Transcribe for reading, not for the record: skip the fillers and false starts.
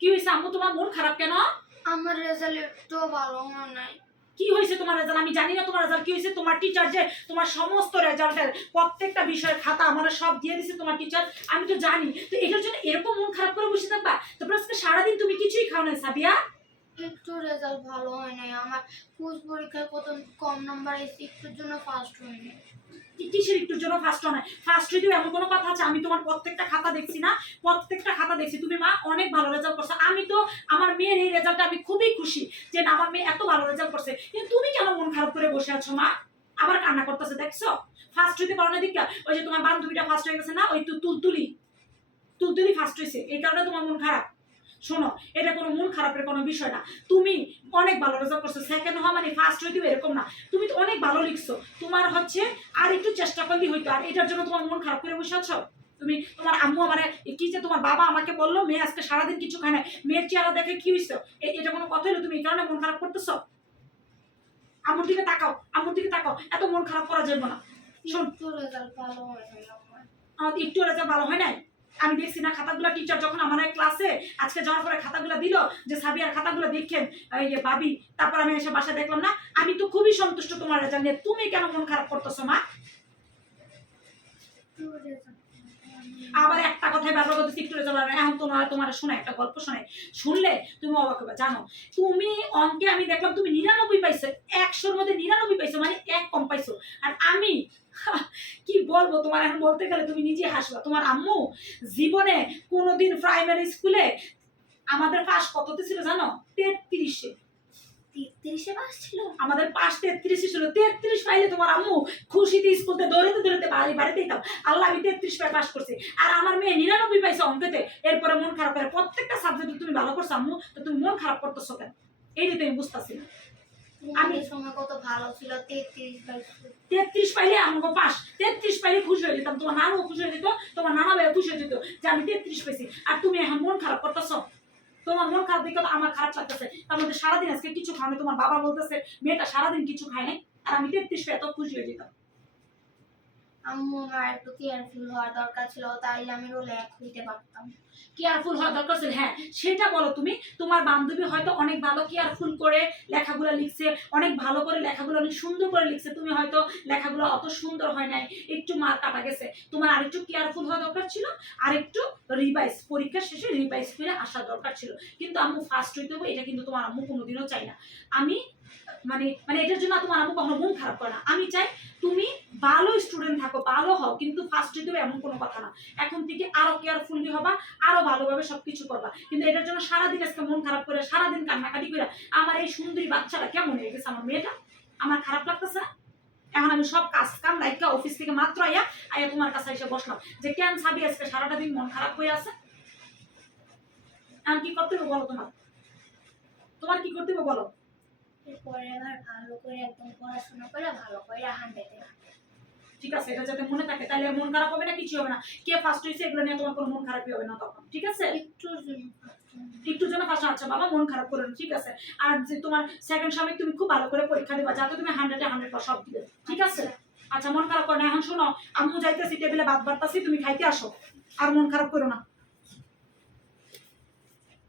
কি হয়েছে আম্মু, তোমার মন খারাপ কেন? আমার রেজাল্ট একটু ভালো হয় নাই। কি হয়েছে তোমার রেজাল্ট? আমি জানি না তোমার রেজাল্ট কি হয়েছে। তোমার টিচার যে তোমার সমস্ত রেজাল্টের প্রত্যেকটা বিষয়ের খাতা আমার সব দিয়ে দিছে তোমার টিচার, আমি তো জানি। তো এটার জন্য এরকম মন খারাপ করে বসে থাকবা? তারপর আজকে সারাদিন তুমি কিছুই খাও না সাবিয়া। একটু রেজাল্ট ভালো হয় নাই। আমার কুইজ পরীক্ষায় প্রথম কম নাম্বার এসে একটুর জন্য ফার্স্ট হয়নি। কিসের একটুর জন্য ফার্স্ট হয় না? ফার্স্ট হইতে এমন কোনো কথা আছে? আমি তোমার প্রত্যেকটা খাতা দেখছি না, প্রত্যেকটা খাতা দেখছি। তুমি মা অনেক ভালো রেজাল্ট করছো। আমি তো আমার মেয়ের এই রেজাল্টে আমি খুবই খুশি যে না আমার মেয়ে এত ভালো রেজাল্ট করছে। কিন্তু তুমি কেন মন খারাপ করে বসে আছো মা? আবার কান্না করতেছে দেখছো? ফার্স্ট হইতে পারো না দিকা? ওই যে তোমার বান্ধবীটা ফার্স্ট হয়ে গেছে না, ওই তুলতুলি তুলতুলি ফার্স্ট হয়েছে, এই কারণে তোমার মন খারাপ? শোনো, এটা কোনো মন খারাপের কোনো বিষয় না। তুমি অনেক ভালো রেজাল্ট করছো, সেকেন্ড হওয়া মানে ফার্স্ট হইতেও এরকম না। তুমি তো অনেক ভালো লিখছো, তোমার হচ্ছে আর একটু চেষ্টা করলেই হইতো। আর এটার জন্য তোমার মন খারাপ করে বসে আছো? তুমি তোমার আম্মু আমারে কি যে তোমার বাবা আমাকে বললো মেয়ে আজকে সারাদিন কিছু খায় না, মেয়ের চেহারা দেখে কি হইছো, এটা কোনো কথা হলো? তুমি এই কারণে মন খারাপ করতেছো? আম্মুর দিকে তাকাও, আম্মুর দিকে তাকাও, এত মন খারাপ করা যাবে না। শোন, একটু রেজাল্ট ভালো হয় নাই আমার। আমার একটু রেজাল্ট ভালো হয় নাই? আমি দেখছি না খাতাগুলো, টিচার যখন আমার ক্লাসে আজকে যাওয়ার পরে খাতাগুলো দিল যে সাবিয়ার খাতাগুলো দেখেন এই যে ভাবি, তারপর আমি এসে বাসায় দেখলাম না। আমি তো খুবই সন্তুষ্ট তোমার রেজাল্ট নিয়ে। তুমি কেন মন খারাপ করতেছো মা? একটু রেজাল্ট আবার একটা কথাই বারবার বলতেছি একটু রেজাল্ট। এখন তোমার শোনা একটা গল্প শোনাই, শুনলে তুমি অবাক হবে। জানো তুমি অঙ্কে আমি দেখলাম তুমি 99 পাইছো, 100-র মধ্যে 99 পাইছো, মানে এক কম পাইছো। আর আমি কি বলবো তোমার, এখন বলতে গেলে তুমি নিজে হাসবা। তোমার আম্মু জীবনে কোনোদিন প্রাইমারি স্কুলে আমাদের পাস কততে ছিল জানো? 33-এ। 33-এ পাস ছিল। আমাদের পাস 33 ছিল। 33 পাইলে তোমার আম্মু খুশিতে স্কুলতে দৌড়াতে দৌড়াতে বাড়িতে যেতাম, আল্লাহ আমি 33 পাই পাস করছি। আর আমার মেয়ে 99 পাইছে অঙ্কেতে। এরপরে মন খারাপ করে, প্রত্যেকটা সাবজেক্টে তুমি ভালো করছো আম্মু, তো তুমি মন খারাপ করতেছো কেন? এইটা তুমি বুঝতেছি না। আমি সময় কত ভালো ছিল, 33 পাইছি। 33 পাইলে আমাকে পাস, 33 পাইলে খুশি হয়ে যেতাম, তোমার নানু খুশি হয়ে যেত, তোমার নানা ভাই খুশি হয়ে যেত যে আমি 33 পাইছি। আর তুমি এখন মন খারাপ করতেছো। তোমার মন খারাপ দেখে তো আমার খারাপ লাগতেছে। তার মধ্যে সারাদিন আজকে কিছু খাওনি, তোমার বাবা বলতেছে মেয়েটা সারাদিন কিছু খায় নাই, আর আমি 33 পেয়ে এত খুশি হয়ে যেতাম। আম্মু আমার একটু কেয়ারফুল হওয়ার দরকার ছিল, তাইলে আমি রোলে এক হইতে পারতাম। কেয়ারফুল হওয়া দরকার ছিল, হ্যাঁ সেটা বলো তুমি। তোমার বান্ধবী হয়তো অনেক ভালো কেয়ারফুল করে লেখাগুলো লিখছে, অনেক ভালো করে লেখাগুলো অনেক সুন্দর করে লিখছে। তুমি হয়তো লেখাগুলো অত সুন্দর হয় নাই, একটু মার কাটা গেছে। তোমার আরেকটু কেয়ারফুল হওয়া দরকার ছিল, আরেকটু রিভাইজ, পরীক্ষা শেষে রিভাইজ করে আসা দরকার ছিল। কিন্তু আম্মু ফার্স্ট হইতে হবে, এটা কিন্তু তোমার আম্মু কোনোদিনও চাই না। আমি মানে মানে এটার জন্য তোমার আম্মু কখনো মন খারাপ করে না। আমি চাই তুমি ভালো স্টুডেন্ট থাকো, ভালো হও, কিন্তু ফার্স্ট হইতে হবে এমন কোনো কথা না। এখন থেকে আরো কেয়ারফুলি হবা, আরো ভালোভাবে সবকিছু করবা। কিন্তু এটার জন্য সারাদিন আজকে মন খারাপ করে, সারাদিন কান্নাকাটি করে আমার এই সুন্দরী বাচ্চাটা কেমন হয়ে গেছে, আমার মেয়েটা, আমার খারাপ লাগতেছে। এখন আমি সব কাজ কাম লাইকা অফিস থেকে মাত্র আইয়া তোমার কাছে এসে বসলাম যে কেন সাবি আজকে সারাটা দিন মন খারাপ হয়ে আছে। এখন কি করতে হবে বলো? তোমার কি করতে হবে বলো? এরপরে আবার ভালো করে একদম পড়াশোনা করে ভালো করে 100-এ। ঠিক আছে, এটা যাতে মনে থাকে, তাহলে মন খারাপ হবে না, কিছু হবে না। কে ফার্স্ট হয়েছে এগুলো নিয়ে তোমার কোনো মন খারাপই হবে না তখন। ঠিক আছে, একটু জন্য ফার্স্ট। আচ্ছা বাবা মন খারাপ করো না, ঠিক আছে। আর যে তোমার সেকেন্ড সময় তুমি খুব ভালো করে পরীক্ষা দিবা, যাতে তুমি 100-এ 100 সব দিবে, ঠিক আছে? আচ্ছা মন খারাপ করো না। এখন শোনো, আম্মু যাইতেছি টেবিলে ভাত বাড়তাছি, তুমি খাইতে আসো, আর মন খারাপ করো না।